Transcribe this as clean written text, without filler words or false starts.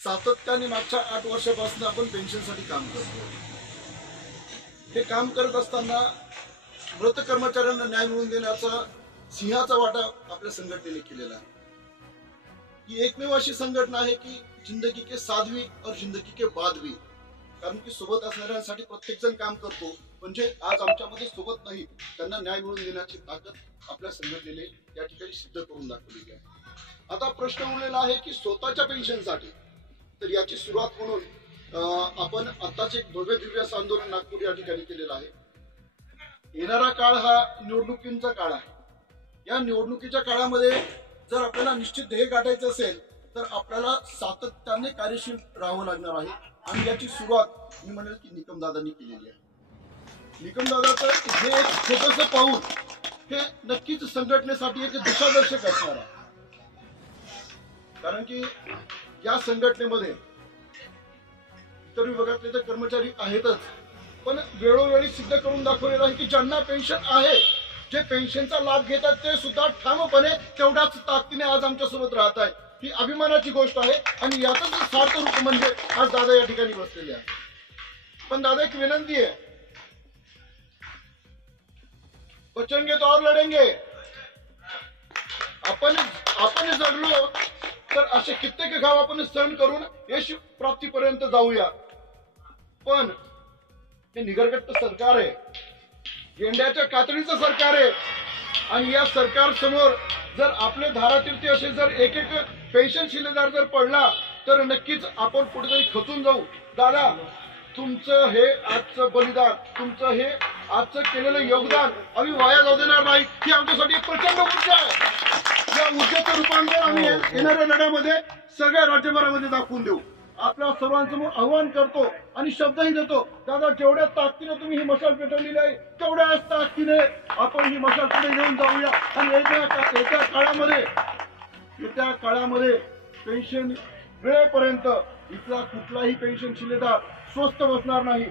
सातत्याने मागच्या 8 वर्षापासून आपण पेन्शनसाठी काम करतो। हे काम करत असताना मृत कर्मचाऱ्यांना न्याय मिळवून देण्याचा सिंहाचा वाटा आपल्या संघटनेने केलेला आहे। ही एकमेव अशी संघटना आहे की जिंदगी के साथ भी और जिंदगी के बाद भी, कारण की सोबत असणाऱ्यांसाठी प्रत्येक जण काम करतो, म्हणजे आज आमच्यामध्ये सोबत नाही त्यांना न्याय मिळवून देण्याची ताकद आपल्या संघटनेने या ठिकाणी सिद्ध करून दाखवली आहे। आता प्रश्न उरलेला आहे की स्वतःच्या पेन्शनसाठी, तर याची सुरुवात म्हणून आपण आताच एक भव्य दिव्य आंदोलन नागपूर या ठिकाणी केलेलं आहे। येणारा काळ हा निवडणुकींचा काळ आहे। या निवडणुकीच्या काळामध्ये जर आपल्याला निश्चित ध्येय गाठायचं असेल तर आपल्याला सातत्याने कार्यशील राहावं लागणार आहे आणि याची सुरुवात मी म्हणेल की निकमदादांनी केलेली आहे। निकमदादाचं हे एक छोटंसं पाऊल हे नक्कीच संघटनेसाठी एक दिशादर्शक असणार आहे, कारण की या संघटनेमध्ये इतर विभागातले तर कर्मचारी आहेतच, पण वेळोवेळी सिद्ध करून दाखवलेलं आहे की ज्यांना पेन्शन आहे, जे पेन्शनचा लाभ घेतात ते सुद्धा ठामपणे तेवढ्याच ताकदीने आज आमच्यासोबत राहत आहेत। ही अभिमानाची गोष्ट आहे आणि यातच सार्थ रूप म्हणजे आज दादा या ठिकाणी बसलेले आहेत। पण दादा एक विनंती आहे, बचेंगे तो और लढेंगे। आपण जगलो तर असे कित्येक गाव आपण सहन करून यश प्राप्तीपर्यंत जाऊया, पण हे निगरगट्ट सरकार आहे, गेंड्याच्या कातडीचं सरकार आहे आणि या सरकार समोर जर आपले धारातीर्थी असे जर एक एक पेन्शन शिलेदार जर पडला तर नक्कीच आपण कुठेतरी खचून जाऊ। दादा, तुमचं हे आजचं बलिदान, तुमचं हे आजचं केलेलं योगदान आम्ही वाया जाऊ देणार नाही, ही आमच्यासाठी एक प्रचंड ऊर्जा आहे। या ऊर्जेचं रूपांतर आम्ही येणाऱ्या लढ्यामध्ये सगळ्या राज्यभरामध्ये दाखवून देऊ। आपल्या सर्वांसमोर आव्हान करतो आणि शब्दही देतो, दादा जेवढ्या ताकदीने तुम्ही ही मशाल पेटवलेली आहे तेवढ्याच ताकदीने आपण ही मशाल पुढे घेऊन जाऊया आणि येत्या काळामध्ये पेन्शन वेळेपर्यंत इथला कुठलाही पेन्शन शिलेदार स्वस्थ बसणार नाही।